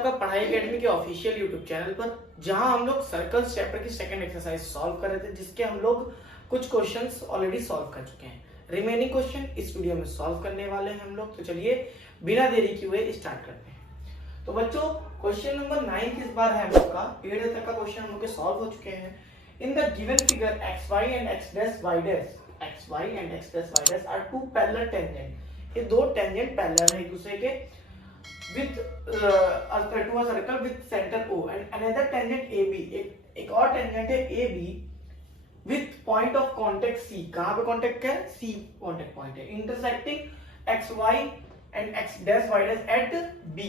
आपका पढ़ाई एकेडमी के ऑफिशियल यूट्यूब चैनल पर, जहां हम लोग सर्कल्स चैप्टर की सेकंड एक्सरसाइज सॉल्व कर रहे थे, जिसके हम लोग कुछ क्वेश्चंस ऑलरेडी सॉल्व कर चुके हैं। रिमेनिंग क्वेश्चन इस वीडियो में सॉल्व करने वाले हैं हम लोग। तो चलिए बिना देरी किए स्टार्ट करते हैं। तो बच्चों क्वेश्चन नंबर 9 इस बार है हम लोग का। 8 तक का क्वेश्चन हम लोग के सॉल्व हो चुके हैं। In the given figure xy and x dash y dash are two parallel tangent। ये दो टेंजेंट पैरेलल है एक दूसरे के with to a circle with center O and another tangent AB। एक और टेंजेंट है AB with point of contact C। कहां पे कांटेक्ट है? C कांटेक्ट पॉइंट है। Intersecting xy and x dash y dash at B।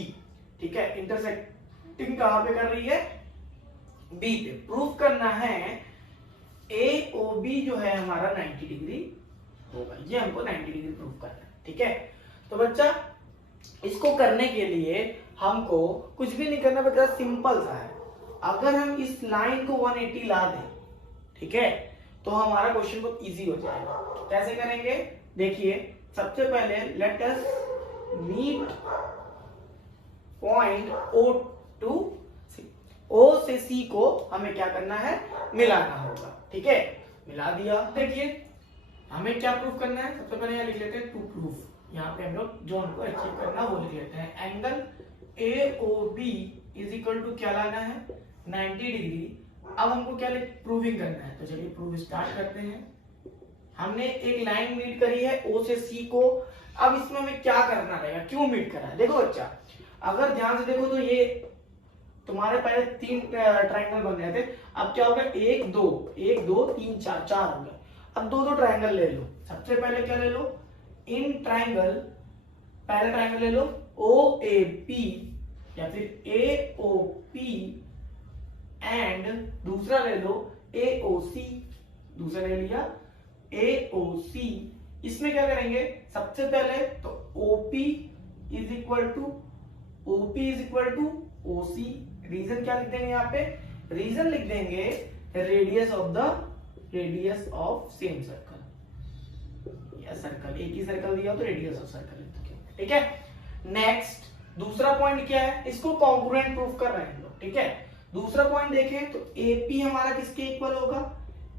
ठीक है, intersecting कहां पे कर रही है? B पे। प्रूफ करना है AOB जो है हमारा 90 डिग्री होगा। ये हमको 90 डिग्री प्रूफ करना है। ठीक है, तो बच्चा इसको करने के लिए हमको कुछ भी नहीं करना पड़ता, सिंपल सा है। अगर हम इस लाइन को 180 ला दें, ठीक है, तो हमारा क्वेश्चन बहुत इजी हो जाएगा। कैसे करेंगे? देखिए, सबसे पहले let us meet point O to C। O से C को हमें क्या करना है? मिलाना होगा। ठीक है, मिला दिया। देखिए हमें क्या प्रूफ करना है? सबसे पहले यहां लिख लेते हैं टू प्रूफ। यहाँ पे हम लोग जो हमको अचीव करना वो लिख लेते हैं। Angle AOB is equal to क्या लाना है? 90 डिग्री। अब हमको क्या प्रूविंग करना है, तो चलिए प्रूफ स्टार्ट करते हैं। हमने एक लाइन मीट करी है O से C को। अब इसमें हमें क्या करना रहेगा? क्यों मीट करा है? देखो बच्चा, अगर ध्यान से देखो तो ये तुम्हारे पहले 3 ट्रायंगल बन रहे थे। अब क्या होगा? 1 2 1 2 3 4 4 हो गया। अब दो दो ट्रायंगल ले लो। सबसे पहले क्या ले लो? इन ट्रायंगल, पहला ट्रायंगल ले लो OAP या फिर AOP एंड दूसरा ले लो AOC। दूसरा ले लिया AOC। इसमें क्या करेंगे? सबसे पहले तो OP is equal to OC। Reason क्या लिख देंगे यहाँ पे? रीजन लिख देंगे radius of same circle. Circle एक ही सर्कल दिया तो रेडियस ऑफ सर्कल। ठीक है, नेक्स्ट दूसरा पॉइंट क्या है? इसको कॉन्ग्रुएंट प्रूफ कर रहे हैं हम लोग। ठीक है, दूसरा पॉइंट देखें तो AP हमारा किसके इक्वल होगा?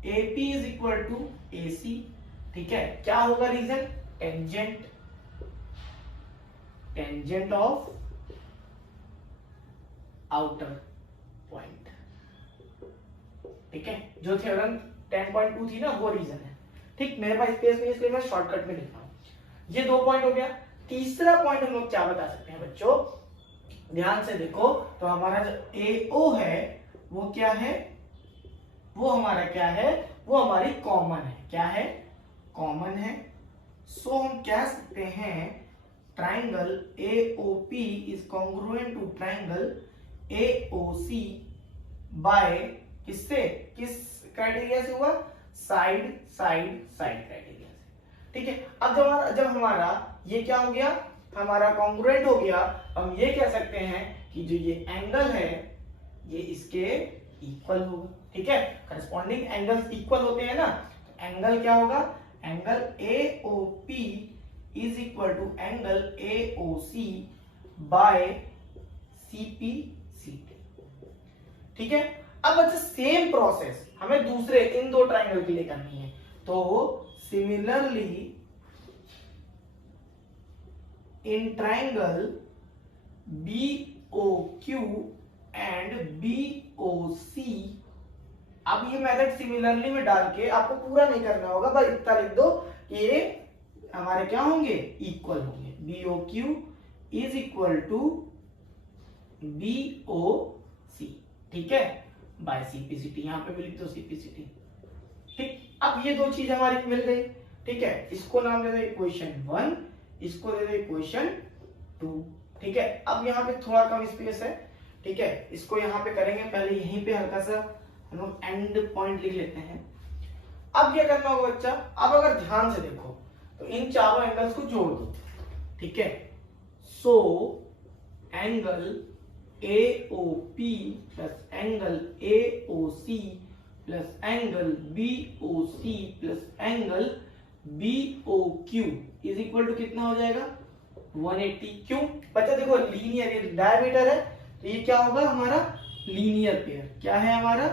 AP is equal to AC। ठीक है, क्या होगा reason? Tangent of outer point. ठीक है, जो थ्योरम 10.2 थी ना, वो रीजन है। ठीक, मेरे पास स्पेस नहीं इसलिए मैं शॉर्टकट में लिख रहा हूं। ये 2 पॉइंट हो गया। तीसरा पॉइंट हम लोग क्या बता सकते हैं बच्चों? ध्यान से देखो तो हमारा जो AO है वो क्या है? वो हमारा क्या है? वो हमारी कॉमन है। क्या है? कॉमन है। सो हम कह सकते हैं triangle AOP is congruent to triangle AOC by किससे? किस क्राइटेरिया से हुआ? साइड क्राइटेरिया से। ठीक है, अब जब हमारा ये क्या हो गया? हमारा कॉन्ग्रुएंट हो गया। हम ये कह सकते हैं कि जो ये एंगल है ये इसके इक्वल होगा। ठीक है, करस्पॉन्डिंग एंगल्स इक्वल होते हैं ना, तो एंगल क्या होगा? Angle AOP is equal to angle AOC by CPCT। ठीक है, अब अच्छा सेम प्रोसेस हमें दूसरे इन 2 ट्रायंगल के लिए करनी है। तो similarly in triangle BOQ and BOC। अब ये मेथड सिमिलरली में डाल के आपको पूरा नहीं करना होगा, बस इतना लिख दो कि ये हमारे क्या होंगे? इक्वल होंगे। BOQ is equal to BOC। ठीक है, बाय CPCT। यहां पे भी लिख दो CPCT। ठीक, अब ये 2 चीज हमारी मिल गई। ठीक है, इसको नाम दे दो इक्वेशन 1, इसको दे दो इक्वेशन 2। ठीक है, अब यहाँ पे थोड़ा कम स्पेस है। ठीक है, इसको यहाँ पे करेंगे। पहले यहीं पे हल्का सा हम लोग एंड पॉइंट लिख लेते हैं। अब क्या करना होगा बच्चा? अब अगर ध्यान से देखो तो इन चारों एंगल्स को जोड़ दो। ठीक है, so angle AOP plus angle AOC plus angle BOC plus angle BOQ is equal to कितना हो जाएगा? 180। क्यों बच्चा? देखो लीनियर डायमीटर है तो ये क्या होगा हमारा लीनियर पेयर। क्या है हमारा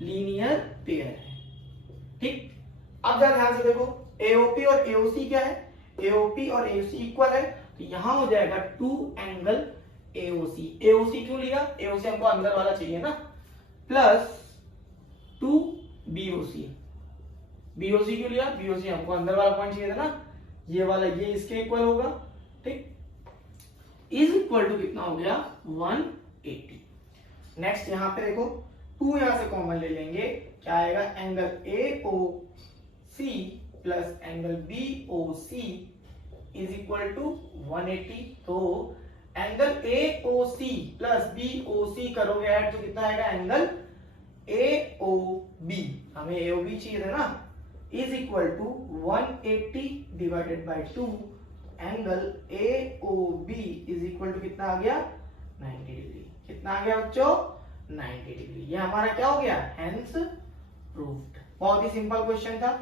लीनियर पेयर है। ठीक, अब जरा ध्यान से देखो एओपी और एओसी क्या है, एओपी और एओसी इक्वल है, तो यहां हो जाएगा 2 एंगल एओसी। एओसी क्यों लिया, एओसी हमको अंदर वाला चाहिए ना, प्लस 2 बीओसी। बीओसी क्यों लिया, बीओसी हमको अंदर वाला पॉइंट चाहिए था ना, ये वाला, ये इसके इक्वल होगा। ठीक, इज इक्वल टू कितना हो गया 180। नेक्स्ट यहां पे देखो 2 यहां से कॉमन ले लेंगे, क्या आएगा angle AOC plus angle BOC is equal to 180। तो एंगल एओसी प्लस बीओसी करोगे ऐड तो कितना आएगा एंगल एओबी, हमें एओबी चाहिए था ना, is equal to 180 divided by 2 angle AOB is equal to कितना आ गया 90 डिग्री। कितना आ गया बच्चों 90 डिग्री। ये हमारा क्या हो गया हेंस प्रूव्ड। बहुत ही सिंपल क्वेश्चन था,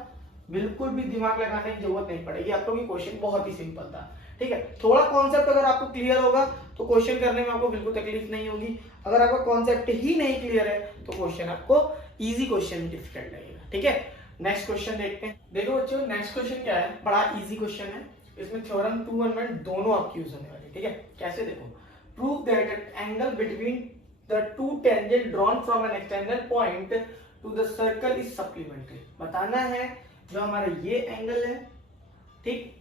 बिल्कुल भी दिमाग लगाने की जरूरत नहीं पड़ेगी आपको, कि क्वेश्चन बहुत ही सिंपल था। ठीक है, थोड़ा कॉन्सेप्ट अगर आपको क्लियर होगा तो क्वेश्चन करने में आपको बिल्कुल तकलीफ नहीं होगी। अगर आपका कॉन्सेप्ट ही नहीं क्लियर है तो क्वेश्चन आपको इजी क्वेश्चन डिफिकल्ट लगेगा। ठीक है, नेक्स्ट क्वेश्चन देखते हैं। देखो बच्चों नेक्स्ट क्वेश्चन क्या है, बड़ा इजी क्वेश्चन है। इसमें थ्योरम 2 और 1 दोनों आपकी यूज होने वाली है। ठीक है, कैसे देखो, prove that angle between the two tangent drawn from an external point to the circle is supplementary. बताना है जो हमारा ये एंगल है, ठीक,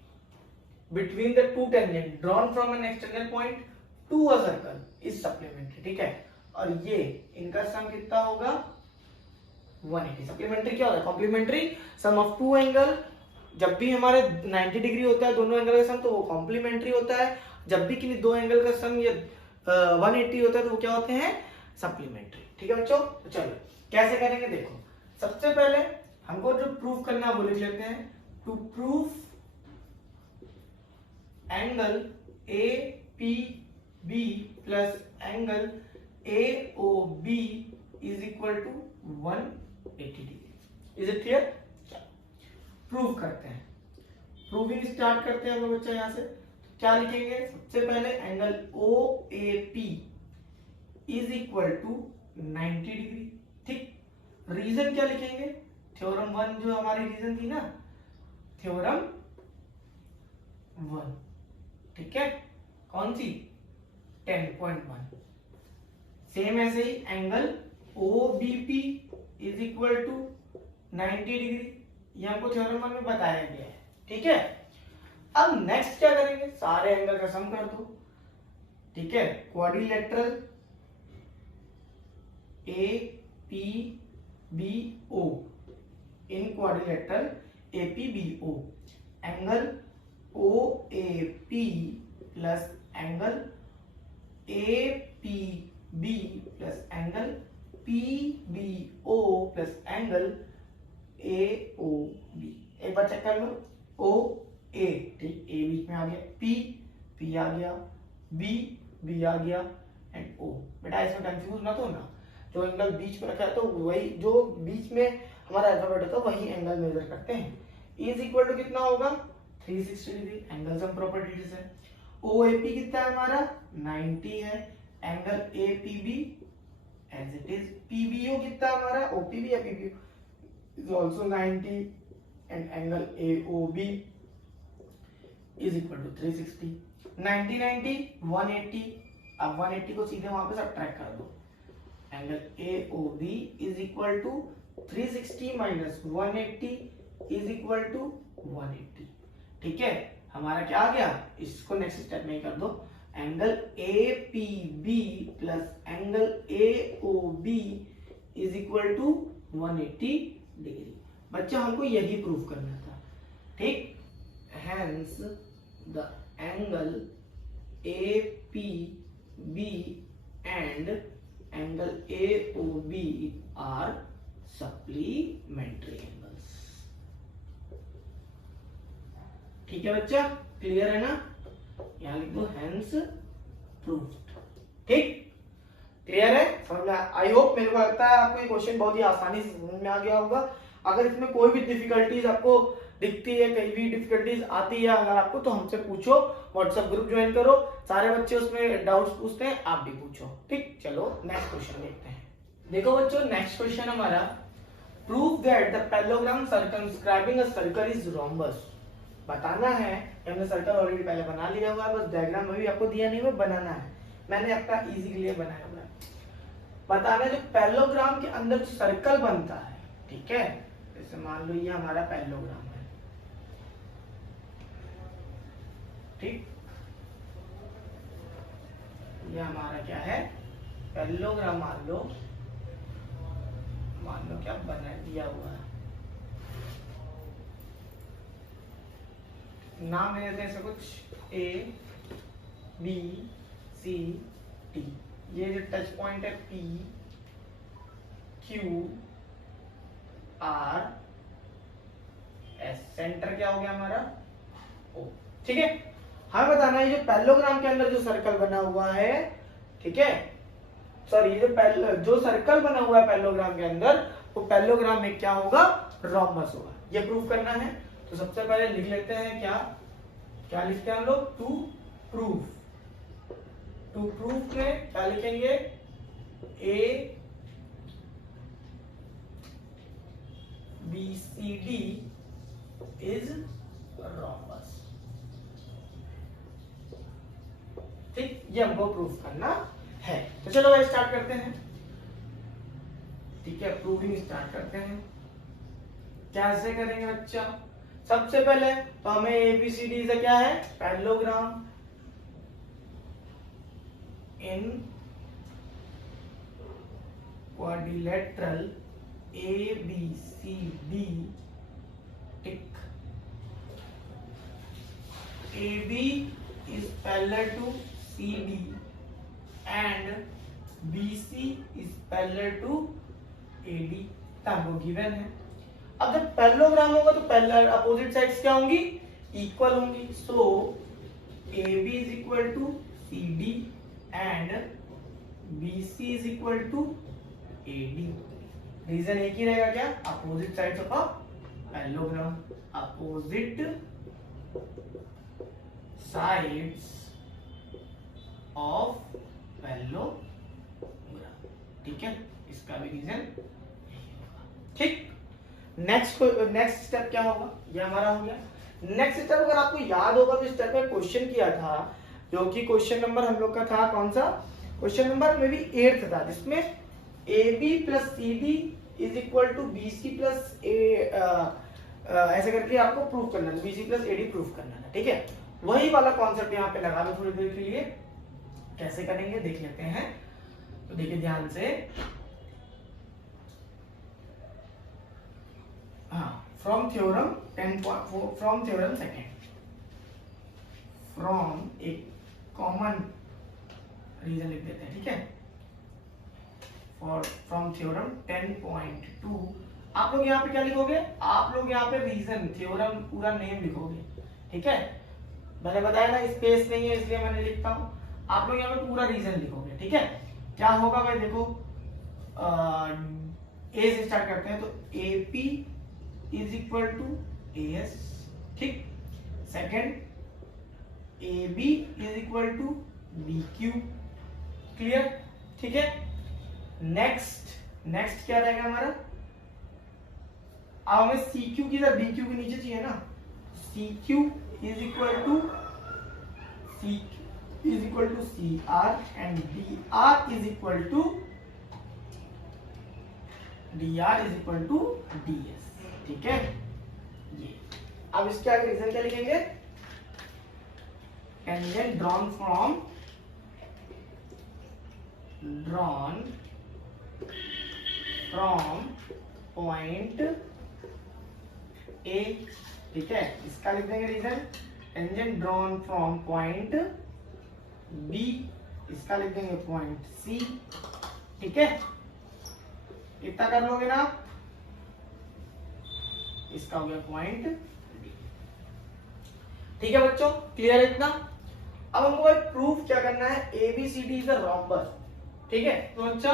between the two tangent drawn from an external point to a circle is supplementary. ठीक है, और ये इनका सम कितना होगा 180। सप्लीमेंट्री क्या होता है, complementary sum of two angle. जब भी हमारे 90 डिग्री होता है दोनों एंगल का सम तो वो कॉम्प्लीमेंट्री होता है, जब भी किन्हीं दो एंगल का सम या 180 होता है तो वो क्या होते हैं सप्लीमेंट्री। ठीक है बच्चों, तो चलो कैसे करेंगे देखो। सबसे पहले हमको जो प्रूफ करना है वो लिख लेते हैं, to proof angle A P B plus angle A O B is equal to 180 degree. Is it clear? Prove करते हैं, प्रूविंग स्टार्ट करते हैं हम लोग बच्चा। यहां से तो क्या लिखेंगे, सबसे पहले angle O A P is equal to 90 degree. ठीक, रीजन क्या लिखेंगे, थ्योरम 1 जो हमारी रीजन थी ना, थ्योरम 1। ठीक है, कौन सी 10.1। सेम ऐसे ही angle O B P is equal to 90 degree, ये हमको थ्योरम 1 में बताया गया है। ठीक है, अब नेक्स्ट क्या करेंगे, सारे एंगल का सम कर दो। ठीक है, quadrilateral A P B O, in quadrilateral A P B O angle O A P plus angle A P B plus angle P B O plus angle A O B. एक बार check कर लो, ओ ए, ठीक, ए बीच में आ गया, P P आ गया, B B आ गया and ओ। बेटा इसमें कंफ्यूज मत होना, जो एंगल बीच में रखा है तो वही, जो बीच में हमारा अल्फाबेट होता है वही एंगल मेजर करते हैं। इज इक्वल टू कितना होगा 360 डिग्री, एंगल सम प्रॉपर्टीज है। ओ ए पी कितना है हमारा 90 है, angle A P B as it is, P B O कितना हमारा, ओ पी बी या P B is also 90 and angle AOB is equal to 360। 90 90 180, अब 180 को सीधे वहां पे सब्ट्रैक्ट कर दो, angle AOB is equal to 360 minus 180 is equal to 180। ठीक है, हमारा क्या आ गया, इसको नेक्स्ट स्टेप में कर दो, angle APB plus angle AOB is equal to 180 degree. बच्चा हमको यही प्रूफ करना था। ठीक, hence the angle A P B and angle A O B are supplementary angles. ठीक है बच्चा, क्लियर है ना, यहां लिख दो हेंस प्रूव्ड। ठीक, क्लियर है, समझ में? आई होप, मेरे को लगता है आपको ये क्वेश्चन बहुत ही आसानी से समझ में आ गया होगा। अगर इसमें कोई भी डिफिकल्टीज आपको दिखती है, कहीं भी डिफिकल्टीज आती है अगर आपको तो हमसे पूछो, व्हाट्सएप ग्रुप ज्वाइन करो, सारे बच्चे उसमें डाउट्स पूछते हैं, आप भी पूछो। ठीक, चलो नेक्स्ट क्वेश्चन देखते हैं। देखो बच्चों, नेक्स्ट क्वेश्चन हमारा, prove that the parallelogram circumscribing a circle is rhombus. बताना है, हमने सर्कल ऑलरेडी पहले बना लिया हुआ है, बस डायग्राम में भी आपको दिया नहीं हुआ, बनाना है, मैंने अपना इजी के लिए बनाया हुआ है। बताना है जो पैरेललोग्राम के अंदर जो सर्कल बनता है, ठीक है, जैसे मान लो ये हमारा पैरेललोग्राम है, ठीक, ये हमारा क्या है, पैरेललोग्राम मान लो क्या बना दिया हुआ है, नाम दे देते हैं ऐसे कुछ ए बी सी डी। ये जो टच पॉइंट है P Q R S, centre क्या हो गया हमारा ओ। ठीक है, हमें बताना है जो पैरेललोग्राम के अंदर जो सर्कल बना हुआ है, ठीक है, सॉरी जो सर्कल बना हुआ है पैरेललोग्राम के अंदर, वो पैरेललोग्राम में क्या होगा, रोम्बस होगा। ये प्रूव करना है, तो सबसे पहले लिख लेते हैं, क्या लिखते हैं हम लोग, टू प्रूफ में क्या लिखेंगे, A B C D is rhombus. ठीक, ये हमको प्रूफ करना है। तो चलो भाई स्टार्ट करते हैं। ठीक है, प्रूविंग स्टार्ट करते हैं। कैसे करेंगे बच्चा, सबसे पहले तो हमें एबीसीडी से क्या है, parallelogram in quadrilateral A B C D, tick, A B is parallel to C D and B C is parallel to A D, वो गिवन है। अब जब पैरेललोग्राम होगा तो पैरेलल अपोजिट साइड्स क्या होंगी, इक्वल होंगी, so A B is equal to C D and B C is equal to A D. Reason एक ही रहेगा, क्या, opposite sides of a parallelogram, opposite sides of parallelogram. ठीक है, इसका भी रीजन ठीक। नेक्स्ट स्टेप क्या होगा, ये हमारा हो गया। नेक्स्ट स्टेप अगर आपको याद होगा तो स्टेप में क्वेश्चन किया था, जो कि क्वेश्चन नंबर हम लोग का था कौन सा, क्वेश्चन नंबर में भी 8 था, जिसमें A B plus C D is equal to B C plus A, ऐसे करके आपको प्रूव करना था, B C plus A D prove करना था। ठीक है, वही वाला कॉन्सेप्ट यहाँ पे लगा लो थोड़ी देर के लिए। कैसे करेंगे देख लेते हैं, तो देखिए ध्यान से, हाँ, from theorem 10.4, from theorem second, from एक कॉमन रीजन लिख देते हैं। ठीक है, फ्रॉम थ्योरम 10.2, आप लोग यहाँ पे क्या लिखोगे, आप लोग यहाँ पे रीजन, थ्योरम पूरा नेम लिखोगे। ठीक है, मैंने बताया ना स्पेस नहीं है इसलिए मैंने लिखता हूं, आप लोग यहाँ पे पूरा रीजन लिखोगे। ठीक है, क्या होगा भाई, देखो ए से स्टार्ट करते हैं, तो A P is equal to A S, ठीक, second A B is equal to B Q, clear. ठीक है, नेक्स्ट क्या रहेगा हमारा, अब हमें सी क्यू की तरह बी क्यू के नीचे चाहिए ना, C Q is equal to C R and D R is equal to D S. ठीक है, ये अब इसके आगे रीजन क्या लिखेंगे, tangent drawn from point A. ठीक है, इसका लिख देंगे reason, tangent drawn from point B, इसका लिख देंगे पॉइंट सी। ठीक है, इतना कर लोगे ना, इसका हो गया पॉइंट डी। ठीक है बच्चों, क्लियर इतना। अब हमको भाई प्रूफ क्या करना है, ABCD इज अ रोम्बस। ठीक है, तो अच्छा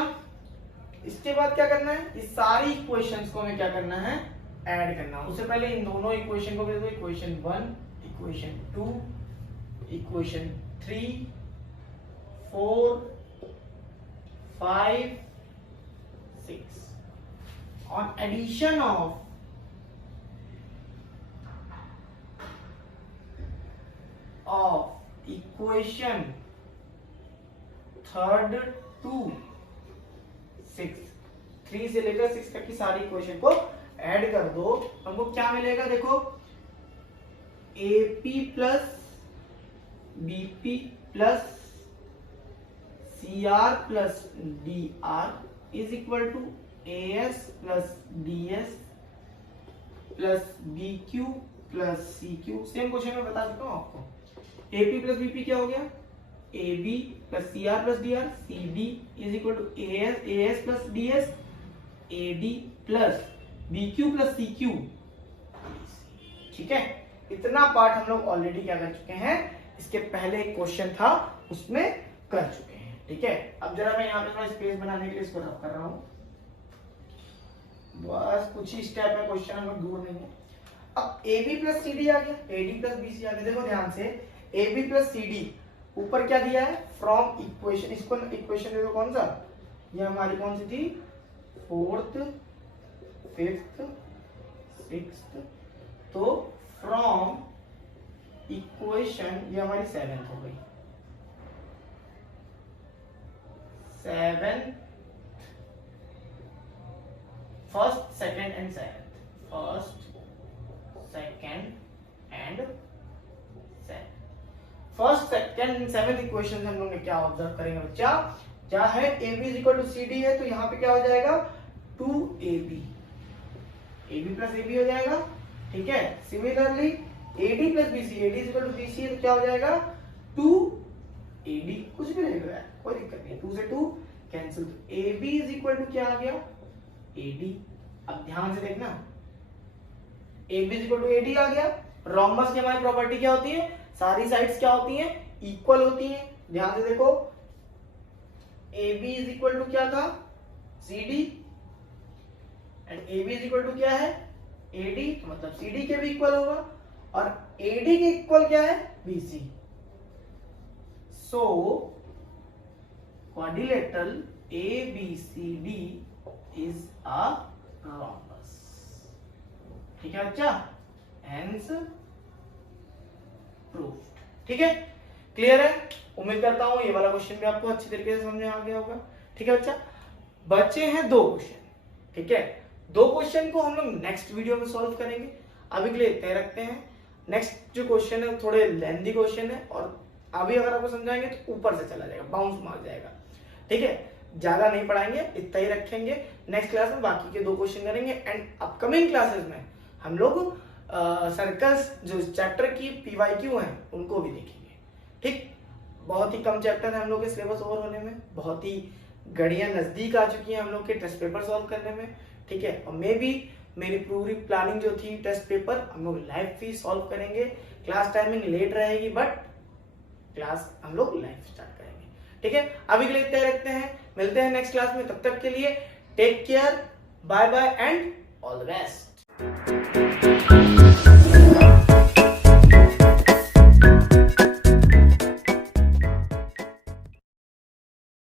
इसके बाद क्या करना है, इस सारी इक्वेशंस को हमें क्या करना है, ऐड करना। उससे पहले इन दोनों इक्वेशन को भी देखो, equation 1, equation 2, equation 3, 4, 5, 6 on addition of equation third to 6, 3 से लेकर 6 तक की सारी इक्वेशन को ऐड कर दो, हमको क्या मिलेगा देखो, AP plus BP plus CR plus DR is equal to AS plus DS plus BQ plus CQ। Same question में बता देता हूं आपको, AP प्लस BP क्या हो गया, AB plus CR plus DR, CD is equal to AS plus DS, AD plus BQ plus CQ। ठीक है, इतना पार्ट हम लोग ऑलरेडी क्या कर चुके हैं, इसके पहले एक क्वेश्चन था उसमें कर चुके हैं। ठीक है, अब जरा मैं यहाँ पे थोड़ा स्पेस बनाने के लिए इसको रफ कर रहा हूँ, बस कुछ ही स्टेप में क्वेश्चन हम लोग दूर नहीं है। अब AB प्लस CD आ गया, AD प्लस BC आ गया। देखो ध्यान से, AB प्लस CD ऊपर क्या दिया है, फ्रॉम इक्वेशन, इसको इक्वेशन देखो कौन सा, ये हमारी कौन सी थी, 4th 5th 6th, तो फ्रॉम इक्वेशन ये हमारी 7th हो गई, 7 first second and 7th, first second and 7th, first second and 7th equation से हम लोग क्या ऑब्जर्व करेंगे बच्चा, क्या है AB is equal to CD है, तो यहाँ पे क्या हो जाएगा 2AB, AB प्लस AB हो जाएगा। ठीक है, similarly AD plus BC, AD is equal to BC है, तो क्या हो जाएगा 2AD, कुछ भी नहीं है, कोई दिक्कत नहीं, 2 से 2 कैंसिल, तो AB इज इक्वल टू क्या आ गया AD। अब ध्यान से देखना, AB is equal to AD आ गया। रोम्बस की हमारी प्रॉपर्टी क्या होती है, सारी साइड्स क्या होती हैं, इक्वल होती हैं। ध्यान से देखो, AB इज इक्वल टू क्या था CD, and AB is equal to क्या है AD, तो मतलब CD के भी इक्वल होगा, और AD के इक्वल क्या है BC। So quadrilateral ABCD is a rhombus. ठीक है बच्चा, हेंस प्रूफ्ड। ठीक है, क्लियर है, उम्मीद करता हूं ये वाला क्वेश्चन भी आपको अच्छी तरीके से समझ में आ गया होगा। ठीक है बच्चा, बचे हैं 2 क्वेश्चन। ठीक है, 2 क्वेश्चन को हम लोग नेक्स्ट वीडियो में सॉल्व करेंगे, अभी के लिए इतने रखते हैं। नेक्स्ट जो क्वेश्चन है थोड़े लेंथी क्वेश्चन है, और अभी अगर आपको समझाएंगे तो ऊपर से चला जाएगा, बाउंस मार जाएगा। ठीक है, ज्यादा नहीं पढ़ाएंगे, इतना ही रखेंगे। नेक्स्ट क्लास में बाकी के 2 क्वेश्चन करेंगे, एंड अपकमिंग क्लासेस में हम लोग सर्कल्स जो चैप्टर की PYQ है उनको भी देखेंगे। ठीक, बहुत ही कम चैप्टर है हम लोग के सिलेबस ओवर होने में, बहुत ही घड़ियां नजदीक आ चुकी हैं हम लोग के टेस्ट पेपर सॉल्व करने में। ठीक है, और मे भी मेरी पूरी प्लानिंग जो थी टेस्ट पेपर हम लोग लाइव भी सॉल्व करेंगे। क्लास टाइमिंग लेट रहेगी, बट क्लास हम लोग लाइव स्टार्ट करेंगे। ठीक है, अभी के लिए इतना रखते हैं, मिलते हैं नेक्स्ट क्लास में, तब तक के लिए take care, bye bye and all the best.